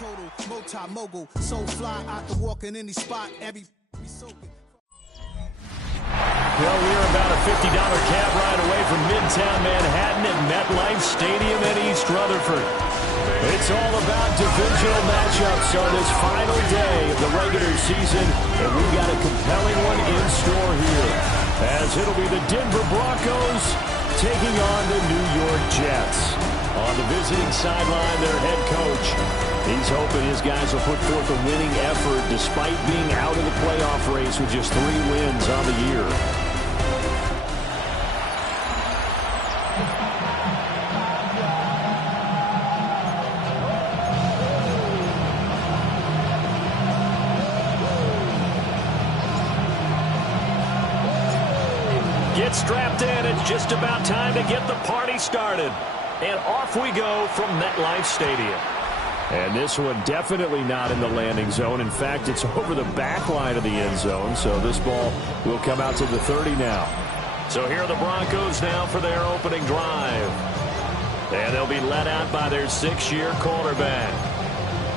total, multi-mogul, so fly out to walk in any spot, every soaking. Well, we're about a $50 cab ride away from Midtown Manhattan at MetLife Stadium in East Rutherford. It's all about divisional matchups on this final day of the regular season, and we've got a compelling one in store here, as it'll be the Denver Broncos taking on the New York Jets. On the visiting sideline, their head coach, he's hoping his guys will put forth a winning effort despite being out of the playoff race with just 3 wins on the year. Get strapped in. It's just about time to get the party started. And off we go from MetLife Stadium. And this one definitely not in the landing zone. In fact, it's over the back line of the end zone. So this ball will come out to the 30 now. So here are the Broncos now for their opening drive. And they'll be led out by their 6-year quarterback.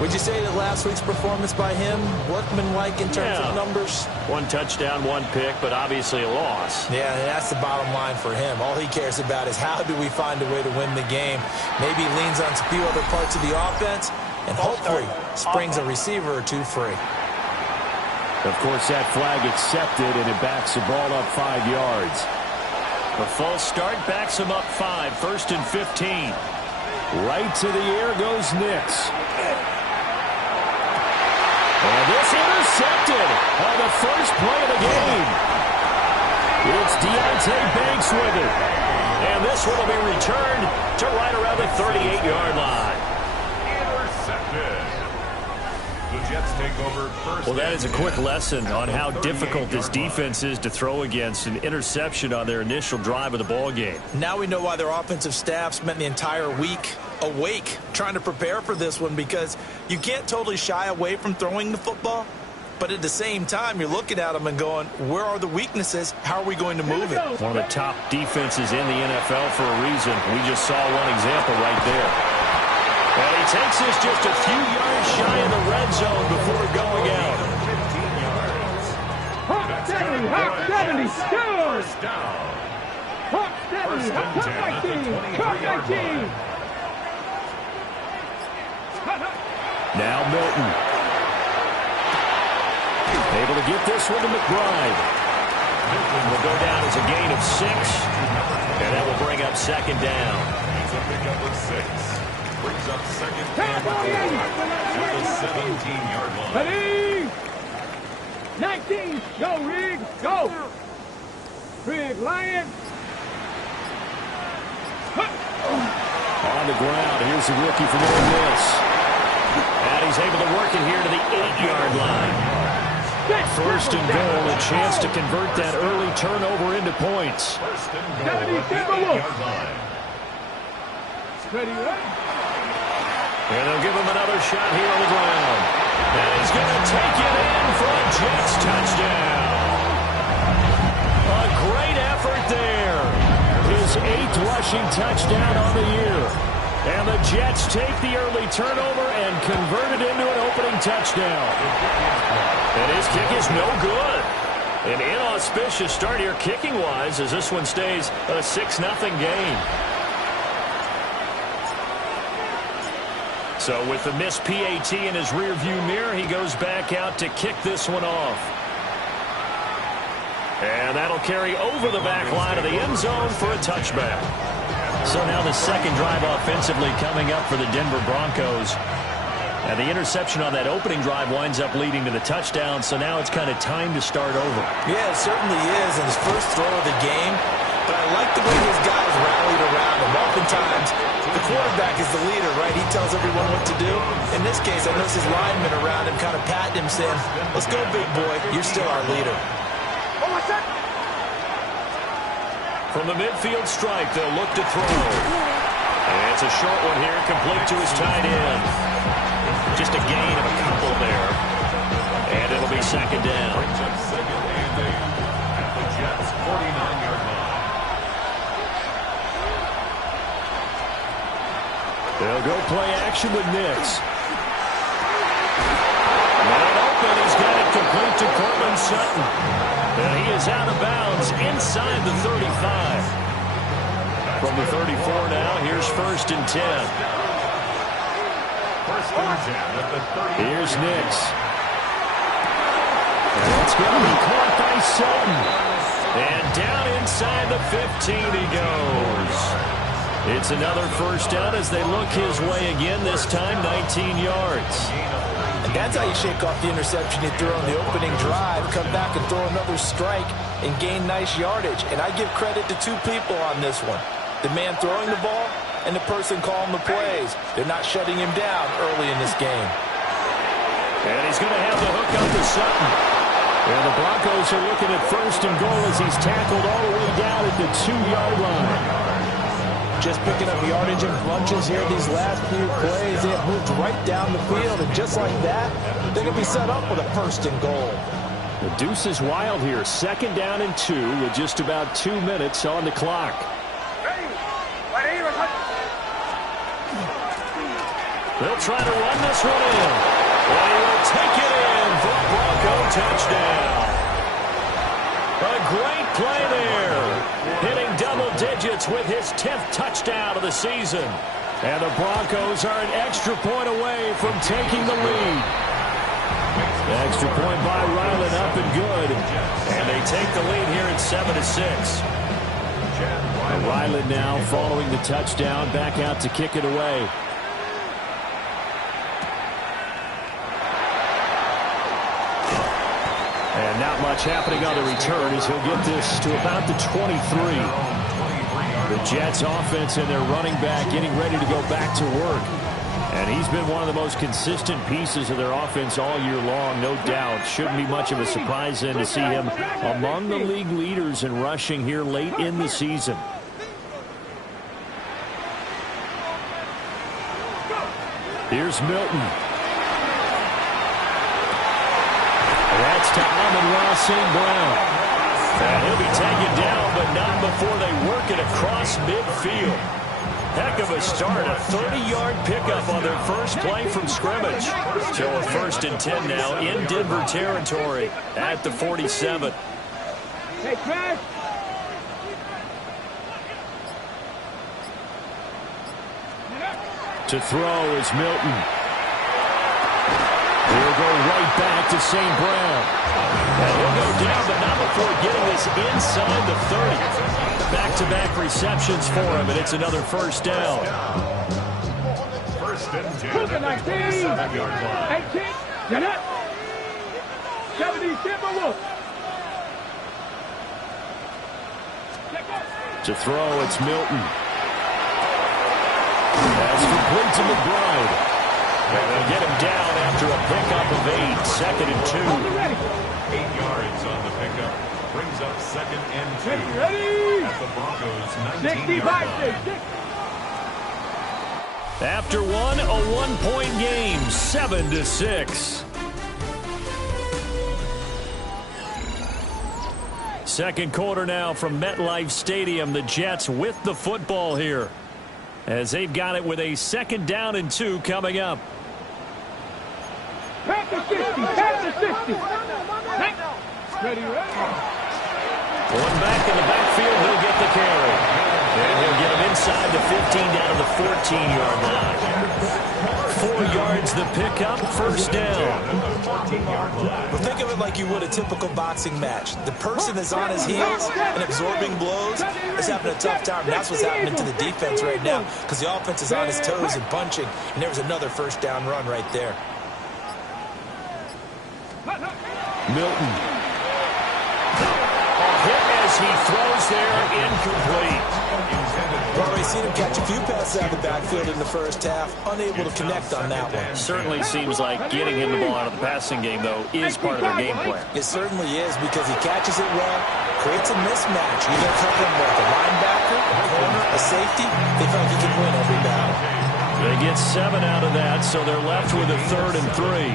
Would you say that last week's performance by him, workmanlike in terms of numbers? 1 touchdown, 1 pick, but obviously a loss. Yeah, that's the bottom line for him. All he cares about is how do we find a way to win the game. Maybe he leans on a few other parts of the offense and hopefully springs a receiver or 2 free. Of course, that flag accepted, and it backs the ball up 5 yards. The false start backs him up 5, 1st and 15. Right to the air goes Nix. And this intercepted on the first play of the game. It's Deonte Banks with it. And this one will be returned to right around the 38-yard line. Intercepted. The Jets take over first. Well, that is a quick lesson on how difficult this defense is to throw against. An interception on their initial drive of the ball game. Now we know why their offensive staff spent the entire week awake trying to prepare for this one, because you can't totally shy away from throwing the football, but at the same time you're looking at them and going, where are the weaknesses? How are we going to move it? One of the top defenses in the NFL for a reason. We just saw one example right there. And he takes this just a few yards shy of the red zone before going out. 15 yards. Hawk 70, Hawk 70, scores! First down. Hawk 70, Hawk 19, Hawk 19. Now Milton. Able to get this one to McBride. Milton will go down as a gain of 6. And that will bring up 2nd down. It's a pickup of 6. Brings up 2nd and 4 at the 17-yard line. Ready? 19, go Rig, go. Rig, Lion. On the ground, here's the rookie from Ole Miss. And he's able to work it here to the 8-yard line. 1st and goal, a chance to convert that early turnover into points. 1st and goal at the 8-yard line. Ready, right? And they'll give him another shot here on the ground. And he's going to take it in for a Jets touchdown. A great effort there. His 8th rushing touchdown on the year. And the Jets take the early turnover and convert it into an opening touchdown. And his kick is no good. An inauspicious start here kicking-wise as this one stays a 6-0 game. So with the missed PAT in his rearview mirror, he goes back out to kick this one off. And that'll carry over the back line of the end zone for a touchback. So now the 2nd drive offensively coming up for the Denver Broncos. And the interception on that opening drive winds up leading to the touchdown, so now it's kind of time to start over. Yeah, it certainly is in his first throw of the game. But I like the way his guys rallied around him. Oftentimes, the quarterback is the leader, right? He tells everyone what to do. In this case, I notice his linemen around him kind of patting him, saying, let's go, big boy. You're still our leader. From the midfield stripe, they'll look to throw. And it's a short one here, complete to his tight end. Just a gain of a couple there. And it'll be 2nd down. Brings up 2nd and 8 at the Jets' 49-yard line. They'll go play action with Nix. Sutton. And he is out of bounds inside the 35. From the 34 now, here's 1st and 10. Here's Nix. And it's going to be caught by Sutton. And down inside the 15 he goes. It's another 1st down as they look his way again, this time 19 yards. And that's how you shake off the interception you threw on the opening drive, come back and throw another strike and gain nice yardage. And I give credit to 2 people on this one. The man throwing the ball and the person calling the plays. They're not shutting him down early in this game. And he's going to have the hook up to Sutton. And the Broncos are looking at 1st and goal as he's tackled all the way down at the 2-yard line. Just picking up yardage in bunches here these last few plays. They have moved right down the field, and just like that, they're going to be set up with a 1st and goal. The deuce is wild here. 2nd down and 2 with just about 2 minutes on the clock. They'll try to run this one in. And he will take it in for a Bronco touchdown. A great play there. Hitting double digits with his 10th touchdown of the season. And the Broncos are an extra point away from taking the lead. The extra point by Ryland up and good. And they take the lead here at 7-6. Ryland now following the touchdown, back out to kick it away. And not much happening on the return as he'll get this to about the 23. The Jets offense and their running back getting ready to go back to work. And he's been one of the most consistent pieces of their offense all year long, no doubt. Shouldn't be much of a surprise then to see him among the league leaders in rushing here late in the season. Here's Milton. That's to Amon-Ra St. Brown. And he'll be taken down, but not before they work it across midfield. Heck of a start, a 30-yard pickup on their first play from scrimmage. So a 1st and 10 now in Denver territory at the 47. Hey, Chris. To throw is Milton. He'll go right back to St. Brown. And he'll go down, but not before getting this inside the 30. Back-to-back receptions for him, and it's another 1st down. 1st and 10. 19, 18, get up. 70, Timberwolves. To throw, it's Milton. That's complete to McBride. And they'll get him down after a pickup of 8, 2nd and 2. 8 yards on the pickup. Brings up 2nd and 2. Ready? At the Broncos' 19-yard line. After one, a 1-point game, 7-6. Second quarter now from MetLife Stadium. The Jets with the football here, as they've got it with a 2nd down and 2 coming up. Back to 60, back to 60. Ready, ready. One back in the backfield, he'll get the carry. And he'll get him inside the 15 down to the 14-yard line. 4 yards the pickup, 1st down. Well, think of it like you would a typical boxing match. The person is on his heels and absorbing blows is having a tough time. That's what's happening to the defense right now, because the offense is on his toes and punching. And there was another 1st down run right there. Milton. Hit as he throws there, incomplete. We've already seen him catch a few passes out of the backfield in the first half, unable to connect on that one. Certainly seems like getting him the ball out of the passing game, though, is part of their game plan. It certainly is, because he catches it well, creates a mismatch. You're going to cover him like a linebacker, a corner, a safety. They feel like he can win every battle. They get 7 out of that, so they're left with a 3rd and 3.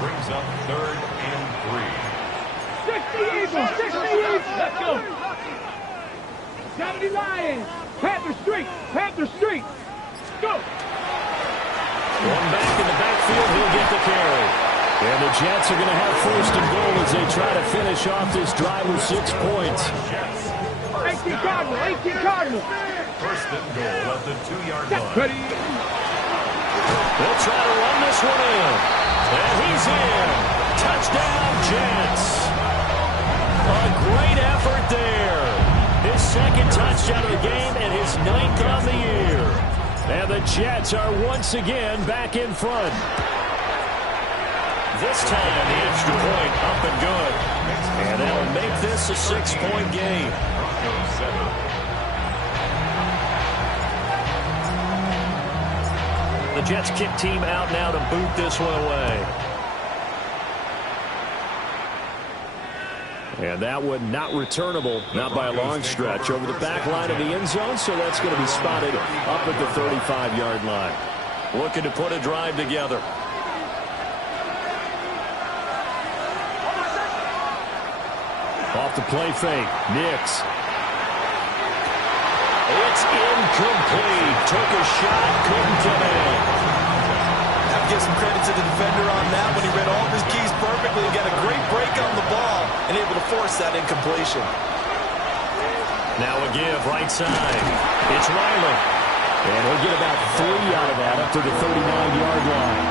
Brings up 3rd and 3. 60 Eagles, 60 Eagles. Let's go. 70 Lions. Panther Street, Panther Street. Go. One back in the backfield, he'll get the carry. And the Jets are going to have first and goal as they try to finish off this drive with 6 points. 18 Cardinal, 18 Cardinal. First and goal at the 2-yard line. Ready. They'll try to run this one in. And he's in. Touchdown, Jets. A great effort there. His second touchdown of the game and his 9th on the year. And the Jets are once again back in front. This time, the extra point up and good. And that'll make this a 6-point game. The Jets kick team out now to boot this one away. And that one not returnable, not by a long stretch, over the back line of the end zone, so that's going to be spotted up at the 35-yard line. Looking to put a drive together. Off the play fake, Nix. It's incomplete. Took a shot, couldn't get in. Have to give some credit to the defender on that when he read all of his keys perfectly and got a great break on the ball and able to force that incompletion. Now a give right side. It's Riley. And he'll get about 3 out of that up to the 39-yard line.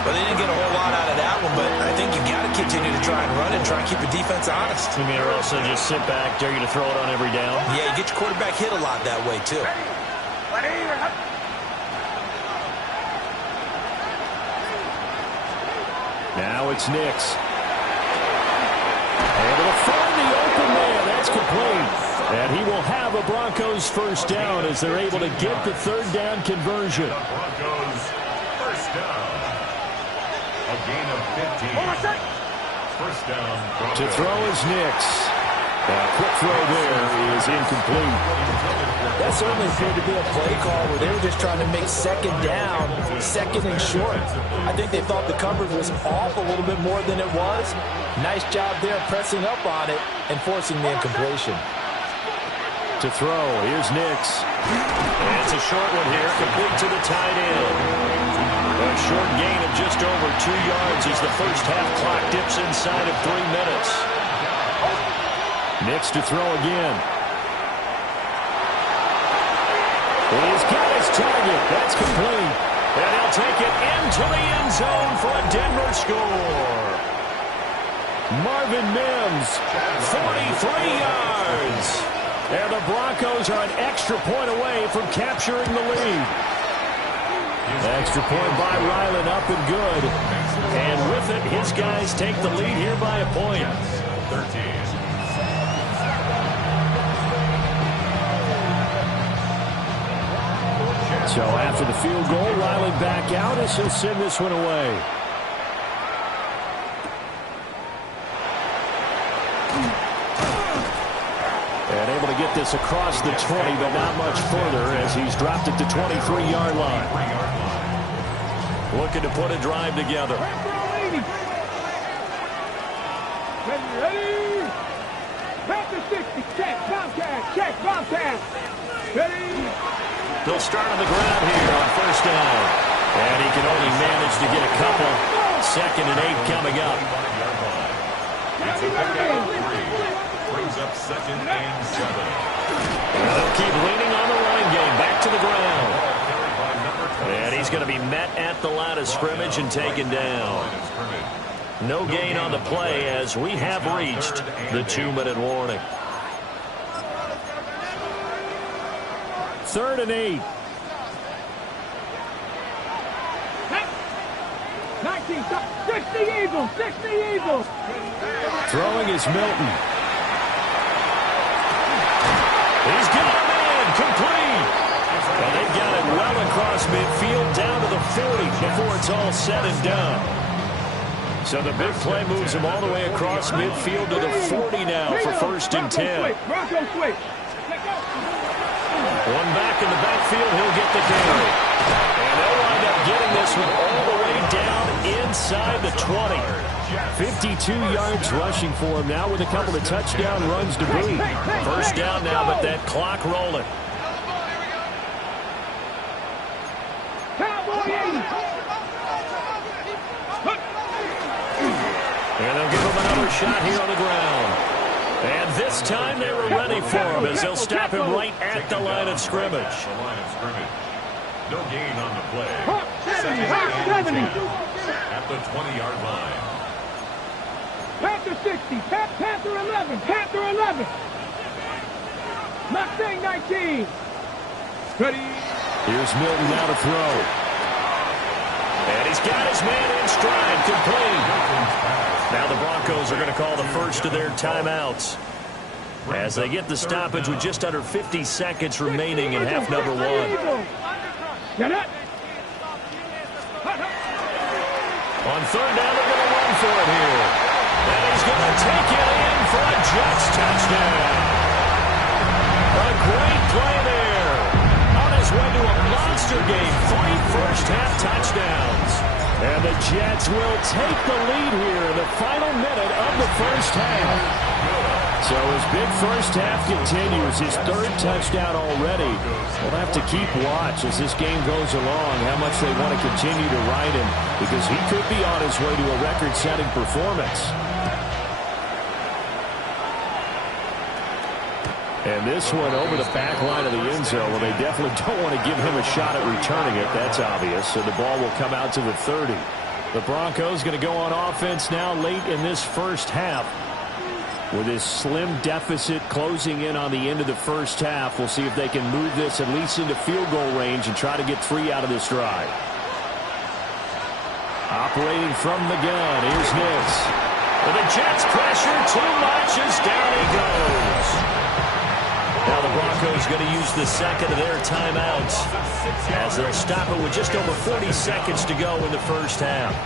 But they didn't get a whole lot out of that one, but I think you got to continue to try and run and try and keep the defense honest. You mean or else they just sit back, dare you to throw it on every down? Yeah, you get your quarterback hit a lot that way, too. Now it's Nix. Able to find the open man. That's complete. And he will have a Broncos first down as they're able to get the 3rd down conversion. The Broncos first down. A gain of 15. First down. Broncos. To throw is Nix. A quick throw there is incomplete. That certainly appeared to be a play call where they were just trying to make 2nd down, 2nd and short. I think they thought the coverage was off a little bit more than it was. Nice job there pressing up on it and forcing the incompletion. To throw, here's Nix. And it's a short one here, complete to the tight end. A short gain of just over 2 yards as the first half clock dips inside of 3 minutes. Nix to throw again. He's got his target. That's complete. And he'll take it into the end zone for a Denver score. Marvin Mims, 43 yards. And the Broncos are an extra point away from capturing the lead. Extra point by Ryland, up and good. And with it, his guys take the lead here by a point. 13. So after the field goal, Riley back out as he'll send this one away. And able to get this across the 20, but not much further as he's dropped it to 23-yard line. Looking to put a drive together. Ready? Back to 60. Check, Bobcat. Check, Bobcat. Ready? They'll start on the ground here on first down. And he can only manage to get a couple. 2nd and 8 coming up. It's a pickup of 3. Brings up 2nd and 7. And they'll keep leaning on the run game. Back to the ground. And he's going to be met at the line of scrimmage and taken down. No gain on the play as we have reached the 2-minute warning. 3rd and 8. 19, 60 Eagles, 60 Eagles. Throwing is Milton. He's got a man, complete. And they've got it well across midfield down to the 40 before it's all said and done. So the big play moves him all the way across midfield to the 40 now for 1st and 10. Bronco switch. One back in the backfield, he'll get the carry. And they'll wind up getting this one all the way down inside the 20. 52 yards rushing for him now with a couple of touchdown runs to boot. First down now, but that clock rolling. Cowboy 80. And they'll give him another shot here on the ground. And this time they were ready for him as they'll stop him right at the line of scrimmage. No gain on the play. 70. At the 20-yard line. Panther 60. Panther 11. Panther 11. Mustang 19. Ready. Here's Milton now to throw. And he's got his man in stride, complete. Now the Broncos are going to call the first of their timeouts as they get the stoppage with just under 50 seconds remaining in half number one. On third down, they're going to run for it here. And he's going to take it in for a Jets touchdown. A great play there. On his way to a monster game, 3 first-half touchdowns. And the Jets will take the lead here in the final minute of the first half. So his big first half continues, his 3rd touchdown already. We'll have to keep watch as this game goes along, how much they want to continue to ride him, because he could be on his way to a record-setting performance. And this one over the back line of the end zone. Well, they definitely don't want to give him a shot at returning it. That's obvious. So the ball will come out to the 30. The Broncos going to go on offense now late in this first half. With this slim deficit closing in on the end of the first half, we'll see if they can move this at least into field goal range and try to get 3 out of this drive. Operating from the gun, here's Nix. With the Jets pressure too much as down he goes. Now the Broncos going to use the second of their timeouts as they'll stop it with just over 40 seconds to go in the first half.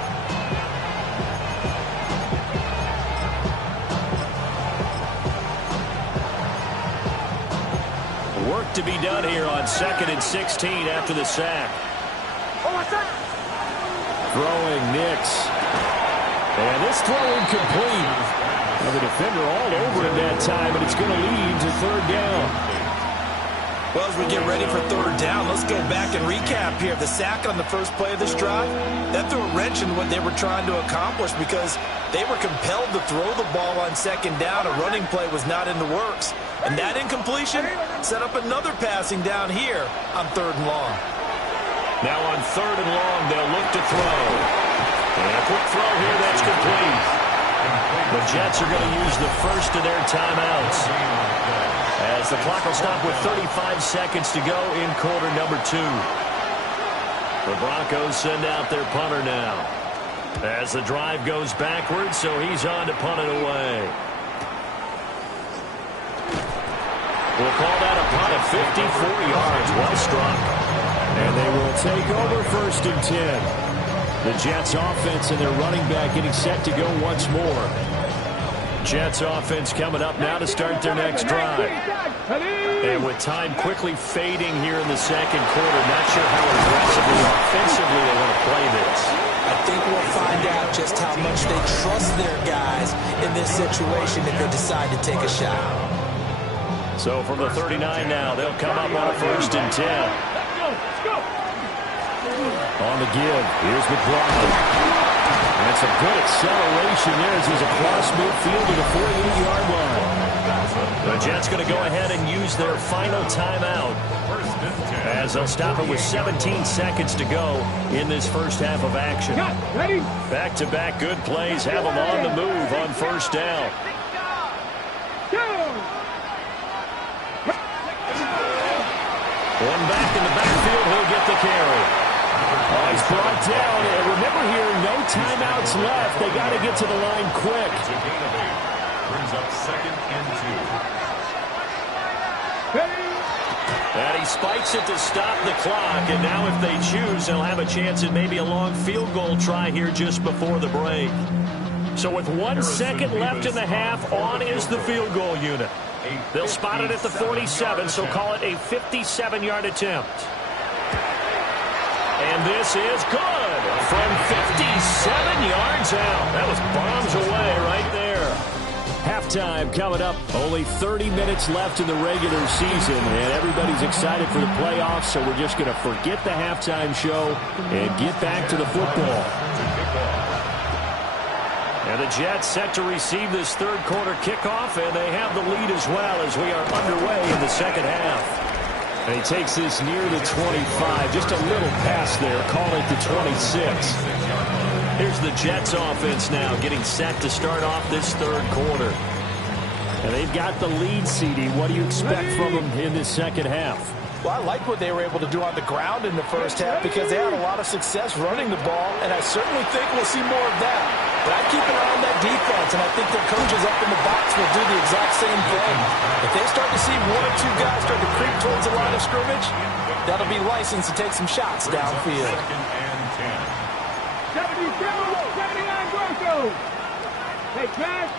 Work to be done here on 2nd and 16 after the sack. Throwing Nix. And this throw incomplete. Well, the defender all over him that time, and it's going to lead to 3rd down. Well, as we get ready for 3rd down, let's go back and recap here. The sack on the first play of this drive, that threw a wrench in what they were trying to accomplish because they were compelled to throw the ball on 2nd down. A running play was not in the works. And that incompletion set up another passing down here on 3rd and long. Now on 3rd and long, they'll look to throw. And a quick throw here that's complete. The Jets are going to use the first of their timeouts as the clock will stop with 35 seconds to go in quarter number 2. The Broncos send out their punter now as the drive goes backwards, so he's on to punt it away. We'll call that a punt of 54 yards. Well struck. And they will take over 1st and 10. The Jets offense and their running back getting set to go once more. Jets offense coming up now to start their next drive. And with time quickly fading here in the 2nd quarter, not sure how aggressively offensively they want to play this. I think we'll find out just how much they trust their guys in this situation if they decide to take a shot. So from the 39 now, they'll come up on a 1st and 10. On the give, here's McBride. And some good acceleration there as he's across midfield to the 48-yard line. The Jets going to go ahead and use their final timeout as they'll stop it with 17 seconds to go in this first half of action. Back-to-back good plays have them on the move on 1st down. One back in the backfield, he'll get the carry. Oh, he's brought down, and remember here, no timeouts left. They got to get to the line quick. Brings up 2nd and 2. And he spikes it to stop the clock, and now if they choose, they'll have a chance at maybe a long field goal try here just before the break. So with 1 second left in the half, on is the field goal unit. They'll spot it at the 47, so call it a 57-yard attempt. And this is good from 57 yards out. That was bombs away right there. Halftime coming up. Only 30 minutes left in the regular season, and everybody's excited for the playoffs, so we're just going to forget the halftime show and get back to the football. And the Jets set to receive this third quarter kickoff, and they have the lead as well as we are underway in the second half. And he takes this near the 25, just a little past there, call it the 26. Here's the Jets offense now getting set to start off this third quarter. And they've got the lead, CD. What do you expect from them in this second half? Well, I like what they were able to do on the ground in the first half because they had a lot of success running the ball, and I certainly think we'll see more of that. But I keep an eye on that defense, and I think their coaches up in the box will do the exact same thing. If they start to see one or two guys start to creep towards the line of scrimmage, that'll be licensed to take some shots downfield. 79 Broncos. Hey, Cash.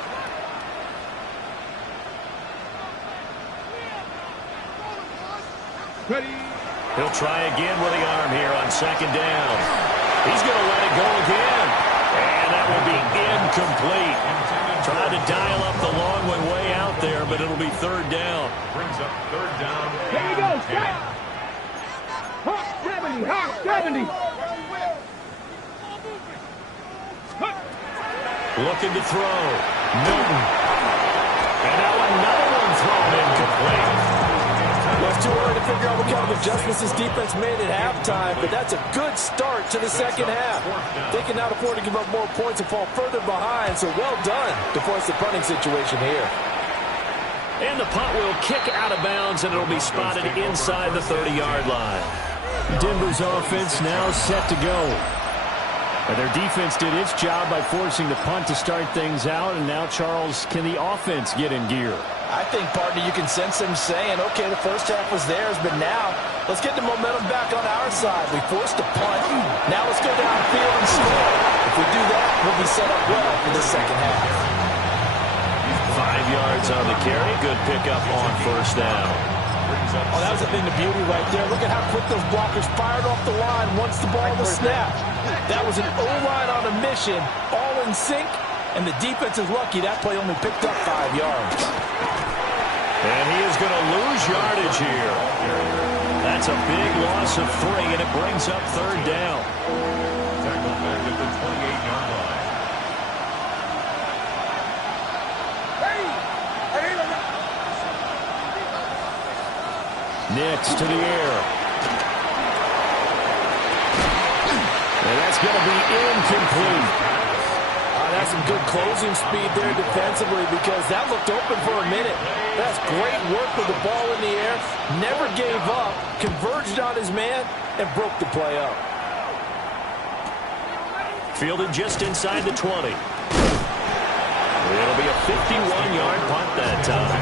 Ready. He'll try again with the arm here on second down. He's going to let it go again. And that will be incomplete. Tried to dial up the long way out there, but it'll be third down. Brings up third down. Here we go. Stop. Hawk 70. Hawk 70. Looking to throw. Newton. And now another one thrown incomplete. Well, it's too early to figure out what kind of adjustments this defense made at halftime, but that's a good start to the second half. They can now afford to give up more points and fall further behind, so well done to force the punting situation here. And the punt will kick out of bounds, and it'll be spotted inside the 30-yard line. Denver's offense now set to go. And their defense did its job by forcing the punt to start things out, and now, Charles, can the offense get in gear? I think, partner, you can sense them saying, okay, the first half was theirs, but now let's get the momentum back on our side. We forced a punt. Now let's go downfield and score. If we do that, we'll be set up well for the second half. 5 yards on the carry. Good pickup on first down. Oh, that was a thing of beauty right there. Look at how quick those blockers fired off the line once the ball was snapped. That was an O-line on a mission, all in sync, and the defense is lucky that play only picked up 5 yards. And he is going to lose yardage here. That's a big loss of 3, and it brings up third down. Tackled back at the 28-yard line. Nix to the air. And that's going to be incomplete. That's some good closing speed there defensively because that looked open for a minute. That's great work with the ball in the air. Never gave up, converged on his man, and broke the play up. Fielded just inside the 20. It'll be a 51-yard punt that time.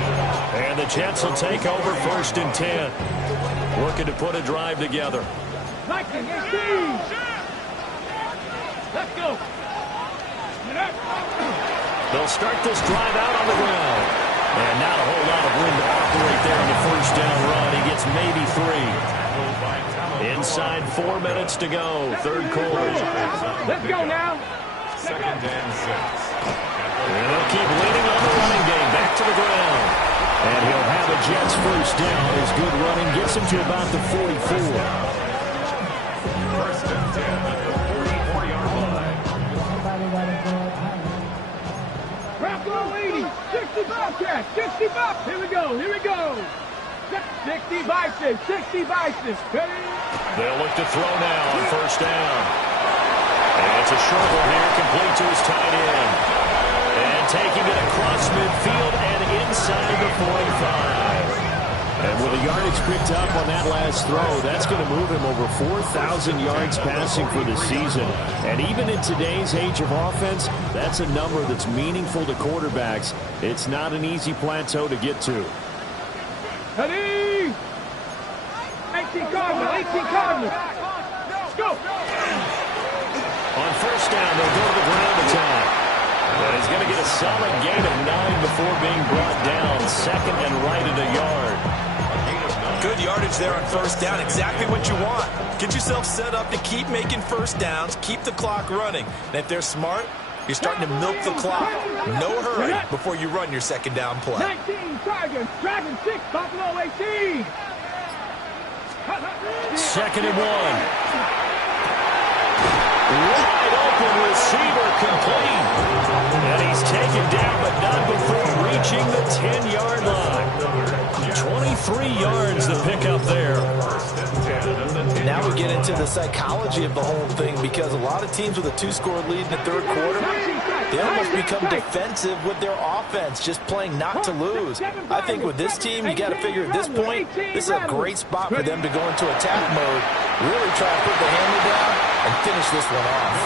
And the Jets will take over 1st and 10. Looking to put a drive together. Let's go. They'll start this drive out on the ground. And not a whole lot of room to operate there on the first down run. He gets maybe 3. Inside 4 minutes to go. Third quarter. Let's go now. 2nd and 6. And they'll keep leaning on the running game. Back to the ground. And he'll have a Jets first down. His good running gets him to about the 44. 1st and 10 at the 44-yard line. Bronco 80, 60 Bobcats, 60 Bobcats. Here we go, here we go. 60 Bison, 60 Bison. Ready? They'll look to throw now on first down. And it's a short one here, complete to his tight end. And taking it across midfield and inside the 45. And with the yardage picked up on that last throw, that's going to move him over 4,000 yards passing for the season. And even in today's age of offense, that's a number that's meaningful to quarterbacks. It's not an easy plateau to get to. Ready? 18 Cardinals. Let's go. On first down, they'll go to the ground attack. And he's going to get a solid gain of 9 before being brought down. 2nd and right at a yard. Good yardage there on first down. Exactly what you want. Get yourself set up to keep making first downs, keep the clock running. And if they're smart, you're starting to milk the clock. No hurry before you run your second down play. 19 Tigers, Dragon 6, Buffalo 18. 2nd and 1. Wide open receiver complete. down, but not before reaching the 10-yard line. 23 yards to pick up there. Now we get into the psychology of the whole thing, because a lot of teams with a 2-score lead in the third quarter, they almost become defensive with their offense, just playing not to lose. I think with this team, you got to figure at this point, this is a great spot for them to go into attack mode, really try to put the hammer down and finish this one off.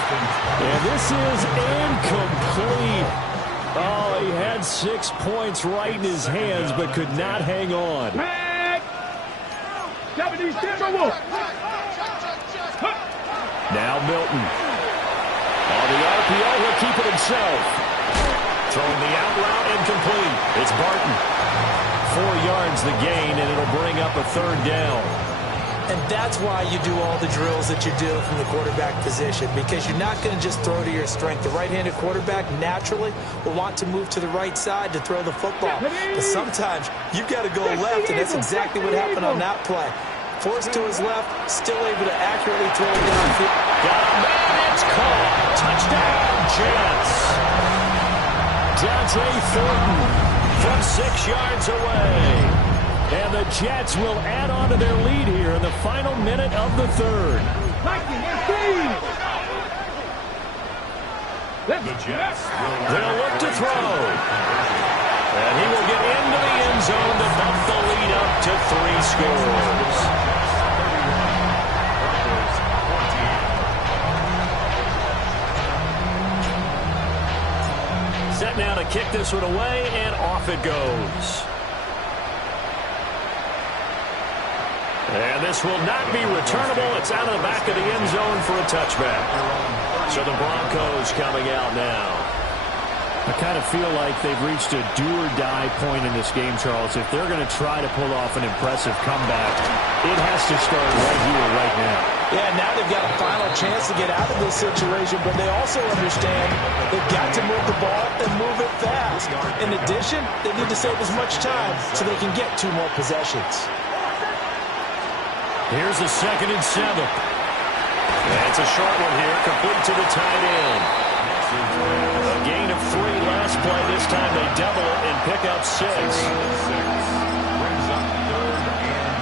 And this is incomplete. Oh, he had 6 points right in his hands, but could not hang on. 70 Timberwolves. Now Milton. On the RPO, he'll keep it himself. Throwing the out route, incomplete. It's Barton. 4 yards the gain, and it'll bring up a third down. And that's why you do all the drills that you do from the quarterback position, because you're not going to just throw to your strength. The right-handed quarterback naturally will want to move to the right side to throw the football. But sometimes you've got to go left, and that's exactly what happened on that play. Forced to his left, still able to accurately throw it downfield. Got him, and it's caught. Touchdown, Jets. Dante Thornton from 6 yards away. And the Jets will add on to their lead here in the final minute of the third. The Jets They'll look to throw. And he will get into the end zone to bump the lead up to 3 scores. Set now to kick this one away, and off it goes. And this will not be returnable. It's out of the back of the end zone for a touchback. So the Broncos coming out now. I kind of feel like they've reached a do-or-die point in this game, Charles. If they're going to try to pull off an impressive comeback, it has to start right here, right now. Yeah, now they've got a final chance to get out of this situation, but they also understand they've got to move the ball and move it fast. In addition, they need to save as much time so they can get 2 more possessions. Here's the 2nd and 7. That's a short one here, complete to the tight end. A gain of 3 last play. This time they double it and pick up 6. brings up 3rd and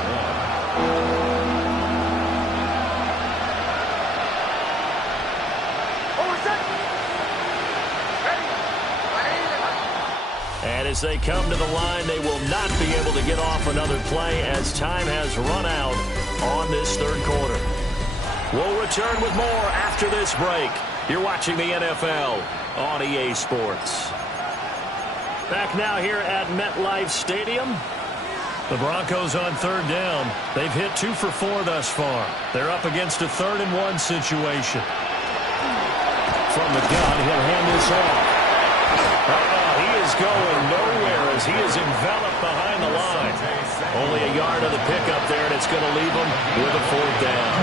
1. And as they come to the line, they will not be able to get off another play as time has run out on this third quarter. We'll return with more after this break. You're watching the NFL on EA Sports. Back now here at MetLife Stadium. The Broncos on 3rd down. They've hit 2 for 4 thus far. They're up against a 3rd and 1 situation. From the gun, he'll hand this off. He is going nowhere as he is enveloped behind the line. Only a yard of the pickup there, and it's going to leave him with a 4th down.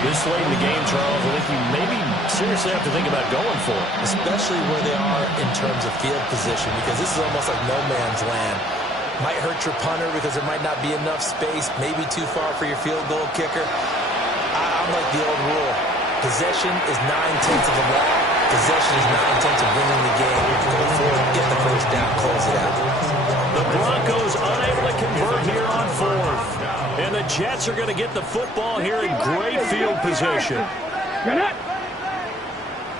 This late in the game, Charles, I think you maybe seriously have to think about going for it. Especially where they are in terms of field position, because this is almost like no man's land. Might hurt your punter because there might not be enough space, maybe too far for your field goal kicker. I'm like the old rule. Possession is 9/10 of the law. Possession is 9/10 of winning the game. Go forward, get the first down, close it out. The Broncos unable to convert here on 4th. And the Jets are going to get the football here in great field position.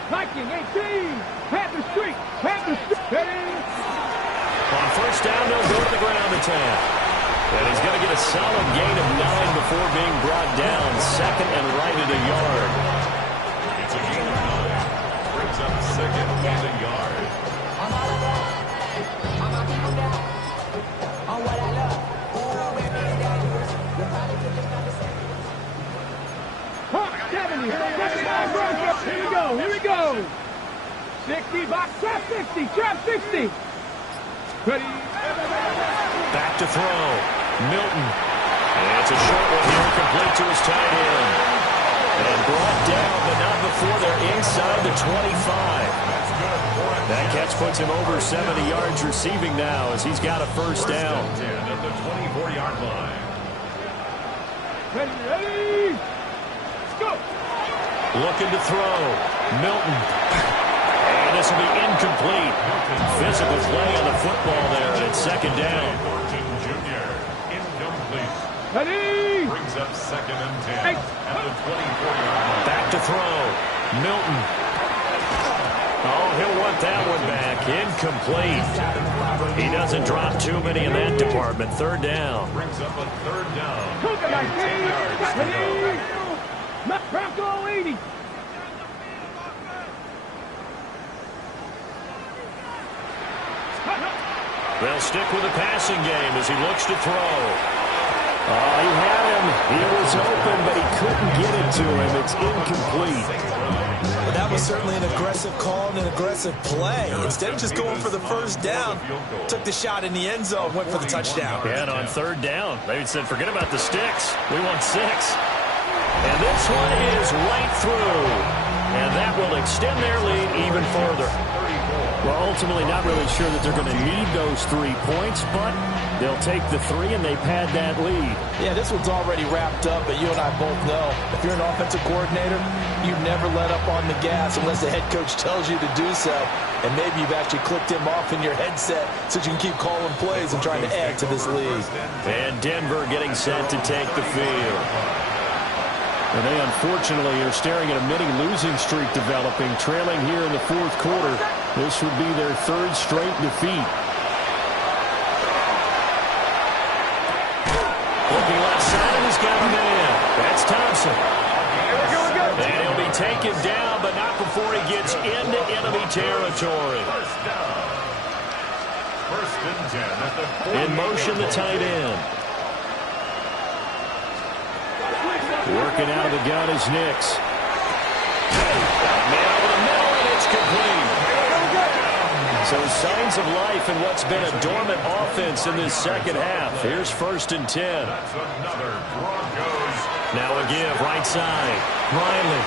Viking 18. Panther Street. Panther Street. On 1st down, they'll go to the ground attack. And he's going to get a solid gain of 9 before being brought down. 2nd and right at a yard. It's a gain of 9. Brings up 2nd and a yard. Here we go. Here we go. 60, box, trap 60, trap 60. Ready. Back to throw. Milton. And it's a short one here, complete to his tight end. And brought down, but not before they're inside the 25. That catch puts him over 70 yards receiving now as he's got a 1st down. 10 at the 24-yard line. Ready. Let's go. Looking to throw. Milton. And And this will be incomplete. Physical play on the football there, and it's second down. Thornton Jr. incomplete. Ready? Brings up 2nd and 10 at the 24-yard line. Back to throw. Milton. Oh, he'll want that one back. Incomplete. He doesn't drop too many in that department. Third down. Brings up a 3rd down. Took it, 10 yards to go. Bronco 80. They'll stick with the passing game as he looks to throw. Oh, he had him. He was open, but he couldn't get it to him. It's incomplete. Well, that was certainly an aggressive call and an aggressive play. Instead of just going for the first down, took the shot in the end zone, went for the touchdown. Yeah, and on third down, they said, forget about the sticks. We want 6. And this one is right through. And that will extend their lead even further. Well, ultimately not really sure that they're going to need those 3 points, but they'll take the 3 and they pad that lead. Yeah, this one's already wrapped up, but you and I both know if you're an offensive coordinator, you never let up on the gas unless the head coach tells you to do so. And maybe you've actually clicked him off in your headset so you can keep calling plays and trying to add to this lead. And Denver getting set to take the field. And they unfortunately are staring at a mini losing streak developing, trailing here in the 4th quarter. This would be their 3rd straight defeat. Looking left side, he's got a man. That's Thompson. And he'll be taken down, but not before he gets into enemy territory. First and 10 at the 40. In motion, the tight end. Working out of the gun is Nix. Man over the middle, and it's complete. So signs of life in what's been a dormant offense in this second half. Here's 1st and 10. That's another Broncos. Now a give, right side. Riley.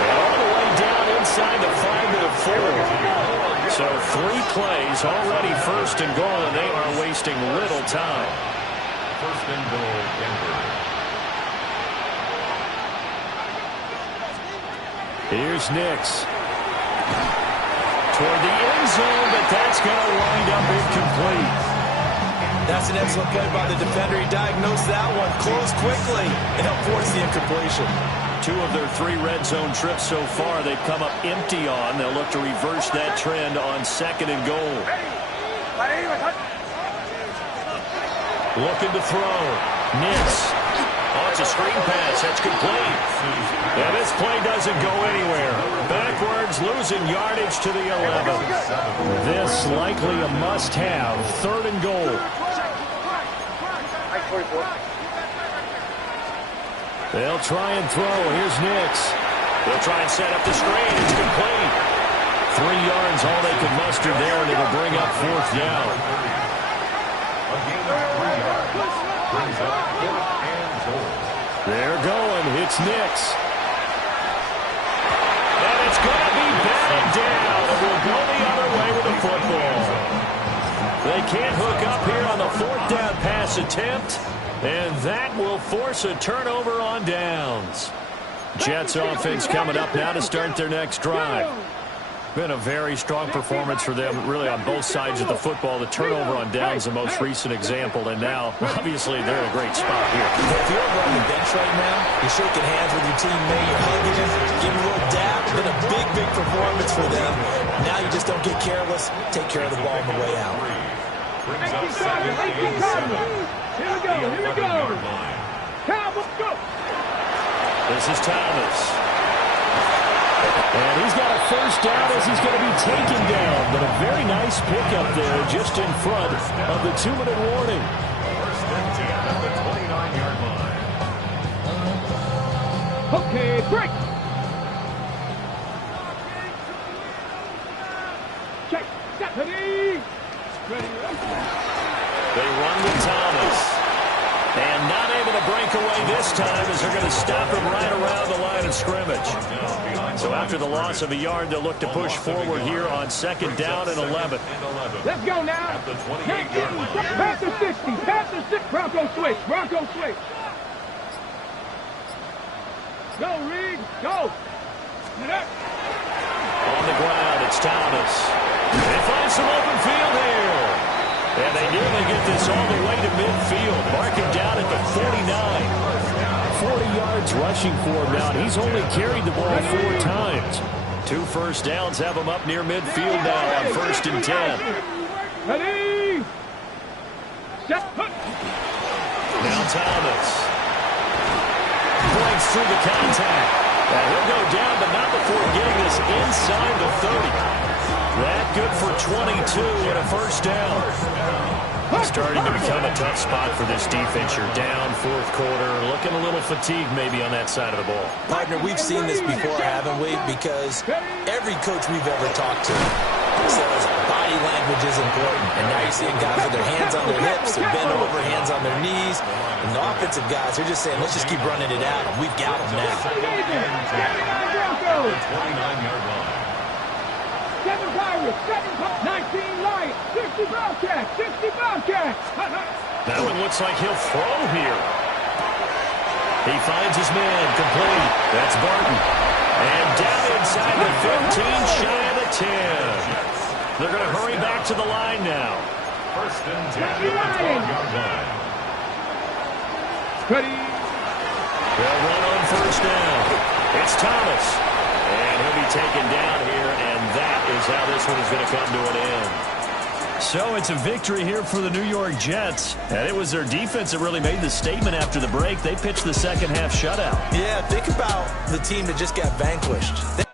And all the way down inside the 5 to the 4. So 3 plays, already 1st and goal, and they are wasting little time. 1st and goal, Denver. Here's Nix. Toward the end zone, but that's going to wind up incomplete. That's an excellent play by the defender. He diagnosed that one, closed quickly, and helped force the incompletion. 2 of their 3 red zone trips so far, they've come up empty on. They'll look to reverse that trend on 2nd and goal. Looking to throw. Nix. Oh, it's a screen pass. That's complete. Yeah, this play doesn't go anywhere. Backwards, losing yardage to the 11. This likely a must-have. 3rd and goal. They'll try and throw. Here's Nix. They'll try and set up the screen. It's complete. 3 yards, all they could muster there, and it'll bring up 4th down. A gain of 3 yards. Brings up 4th and goal. They're going. It's Nix. And it's going to be batted down. It will go the other way with the football. They can't hook up here on the 4th down pass attempt. And that will force a turnover on downs. Jets offense coming up now to start their next drive. Been a very strong performance for them, really, on both sides of the football. The turnover on downs, the most recent example, and now, obviously, they're in a great spot here. If you're over on the bench right now, you're shaking hands with your teammate, you're hugging him, giving a little dab. It's been a big, big performance for them. Now you just don't get careless. Take care of the ball on the way out. Brings up 2nd and 7. Here we go, here we go. Cowboys, go. This is Thomas. And he's got a 1st down as he's going to be taken down. But a very nice pickup there just in front of the 2-minute warning. 1st and 10 at the 29-yard line. Okay, break. Check. Ready. They run with Thomas. And not able to break away this time as they're going to stop him right around the line of scrimmage. So after the loss of a yard, they'll look to push forward here on 2nd down and 11. Let's go now. At the 28-yard line. Pass the 60. Pass the 6. Bronco switch. Bronco switch. Go, Reed. Go. On the ground, it's Thomas. They find some open field here. And they nearly get this all the way to midfield. Marking down at the 49. 40 yards rushing for him now. He's only carried the ball 4 times. 2 first downs have him up near midfield now on 1st and 10. Ready? Set. Now Thomas. Points through the contact. And he'll go down, but not before getting this inside the 30. That good for 22 and a first down. Starting to become a tough spot for this defense. You're down 4th quarter. Looking a little fatigued maybe on that side of the ball. Partner, we've seen this before, haven't we? Because every coach we've ever talked to says body language is important. And now you're seeing guys with their hands on their hips, they're bent over, hands on their knees. And the offensive guys, they're just saying, let's just keep running it out. And we've got them now. 29-yard line. 7 Pirates, 19 Lions, 60 Bobcats, 60 Bobcats. That one looks like he'll throw here. He finds his man complete. That's Barton. And down inside the 15, shy of the 10. They're going to hurry back to the line now. 1st and 10 at the 12-yard line. Ready? They'll run on 1st down. It's Thomas. And he'll be taken down here, and that is how this one is going to come to an end. So it's a victory here for the New York Jets. And it was their defense that really made the statement after the break. They pitched the second half shutout. Yeah, think about the team that just got vanquished.